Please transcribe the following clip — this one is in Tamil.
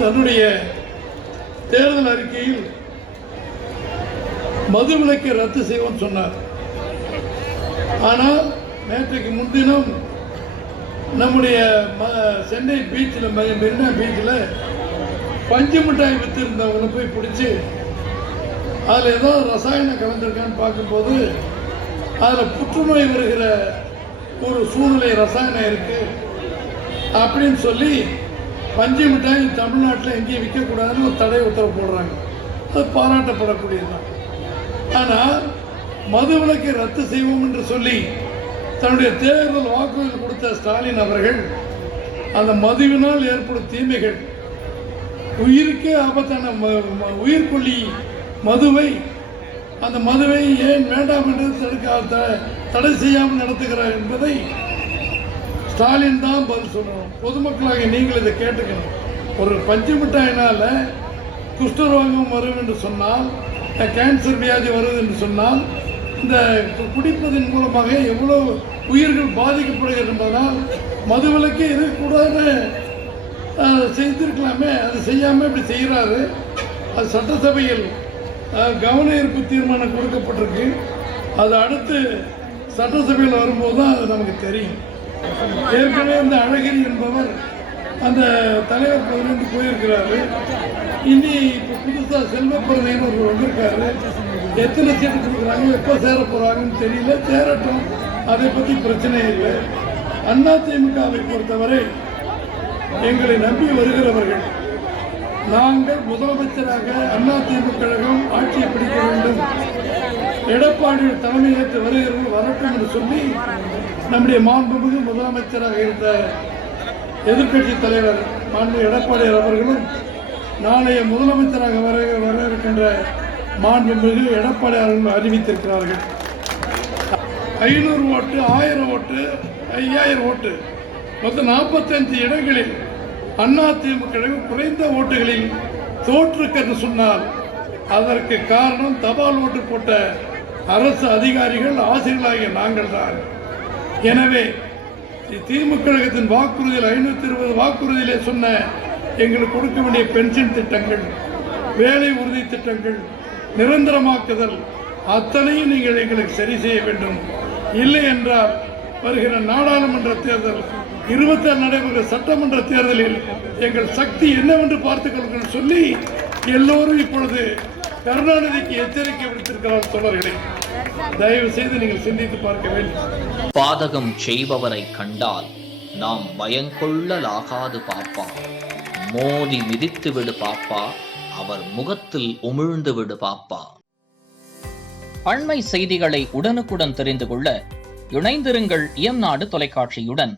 தன்னுடைய தேர்தல் அறிக்கையில் மதுவிலக்கை ரத்து செய்வோம் சொன்னார். ஆனால் நேற்றைக்கு முன்தினம் நம்முடைய சென்னை பீச்சில் மெரினா பீச்சில் பஞ்சு மிட்டாய் வித்திருந்தவங்களை போய் பிடிச்சி அதில் ஏதோ ரசாயனம் கலந்துருக்கான்னு பார்க்கும்போது அதில் புற்றுநோய் வருகிற ஒரு சூழ்நிலை ரசாயனம் இருக்கு அப்படின்னு சொல்லி பஞ்சு மிட்டாய் தமிழ்நாட்டில் எங்கேயும் விற்கக்கூடாதுன்னு ஒரு தடை உத்தரவு போடுறாங்க. அது பாராட்டப்படக்கூடியதுதான். ஆனால் மதுவிலக்கை ரத்து செய்வோம் என்று சொல்லி தன்னுடைய தேர்தல் வாக்குறுதி கொடுத்த ஸ்டாலின் அவர்கள் அந்த மதுவினால் ஏற்படும் தீமைகள், உயிருக்கே ஆபத்தான உயிர்கொல்லி மதுவை, அந்த மதுவை ஏன் வேண்டாம் என்று தடை செய்யாமல் நடத்துகிறார் என்பதை ஸ்டாலின் தான் பதில் சொல்லணும். பொதுமக்களாக நீங்கள் இதை கேட்டுக்கணும். ஒரு பஞ்சு மிட்டாயினால குஷ்டரோகம் வரும் என்று சொன்னால், கேன்சர் வியாதி வருது என்று சொன்னால், இந்த குடிப்பதன் மூலமாக எவ்வளோ உயிர்கள் பாதிக்கப்படுகிறது என்பதனால் மதுவிலக்கே இருக்கக்கூடாதுன்னு செய்திருக்கலாமே. அது செய்யாமல் இப்படி செய்கிறாரு. அது சட்டசபையில் கவன ஈர்ப்பு தீர்மானம் கொடுக்கப்பட்டிருக்கு. அது அடுத்து சட்டசபையில் வரும்போது தான் அது நமக்கு தெரியும். ஏற்கனவே இந்த அழகிரி என்பவர் அந்த தலைவர் பதவியிலிருந்து போயிருக்கிறாரு. இனி இப்போ புதுசாக செல்வப்பிரதைன்னு ஒருவர் வந்திருக்காரு. எத்தனை சீட்டு கொடுக்குறாங்க, எப்போ சேர போகிறாங்கன்னு தெரியல. சேரட்டும், அதை பற்றி பிரச்சனையே இல்லை. அதிமுகவை பொறுத்தவரை எங்களை நம்பி வருகிறவர்கள், நாங்கள் முதலமைச்சராக அதிமுக கழகம் ஆட்சியை பிடிக்க வேண்டும், எடப்பாடி தலைமையேற்று வருகிறவர்கள் வரட்டும் என்று சொல்லி நம்முடைய மாண்புமிகு முதலமைச்சராக இருந்த எதிர்க்கட்சி தலைவர் மாண்பு எடப்பாடி அவர்களும் நாளைய முதலமைச்சராக வர இருக்கின்ற மாண்புமிகு எடப்பாடி அவர்கள் அறிவித்திருக்கிறார்கள். 500 ஓட்டு, 1000 ஓட்டு, 5000 ஓட்டு, மொத்தம் 45 இடங்களில் அதிமுக குறைந்த ஓட்டுகளில் தோற்றுக்கிறது சொன்னால் அதற்கு காரணம் தபால் ஓட்டு போட்ட அரசு அதிகாரிகள், ஆசிரியர்களாகிய நாங்கள் தான். எனவே திமுக கழகத்தின் வாக்குறுதியில் 520 வாக்குறுதியிலே சொன்ன எங்களுக்கு கொடுக்க வேண்டிய பென்ஷன் திட்டங்கள், வேலை உறுதி திட்டங்கள், நிரந்தரமாக்குதல் அத்தனையும் நீங்கள் எங்களுக்கு சரி செய்ய வேண்டும். இல்லை என்றால் வருகிற நாடாளுமன்ற தேர்தல், 26 நடைபெறுகிற சட்டமன்ற தேர்தலில் எங்கள் சக்தி என்னவென்று பார்த்துக் கொள்ளுங்கள் சொல்லி எல்லோரும் இப்பொழுது கருணாநிதிக்கு எச்சரிக்கை விடுத்திருக்கிறார். தோழர்களே, தயவு செய்து நீங்கள் சிந்தித்து பார்க்க வேண்டும். பாதகம் செய்பவரை கண்டால் நாம் பயங்கொள்ளலாகாது பாப்பா, மோதி மிதித்து விடு பாப்பா, அவர் முகத்தில் உமிழ்ந்து விடு பாப்பா. அண்மை செய்திகளை உடனுக்குடன் தெரிந்து கொள்ள இணைந்திருங்கள் இயம்நாடு தொலைக்காட்சியுடன்.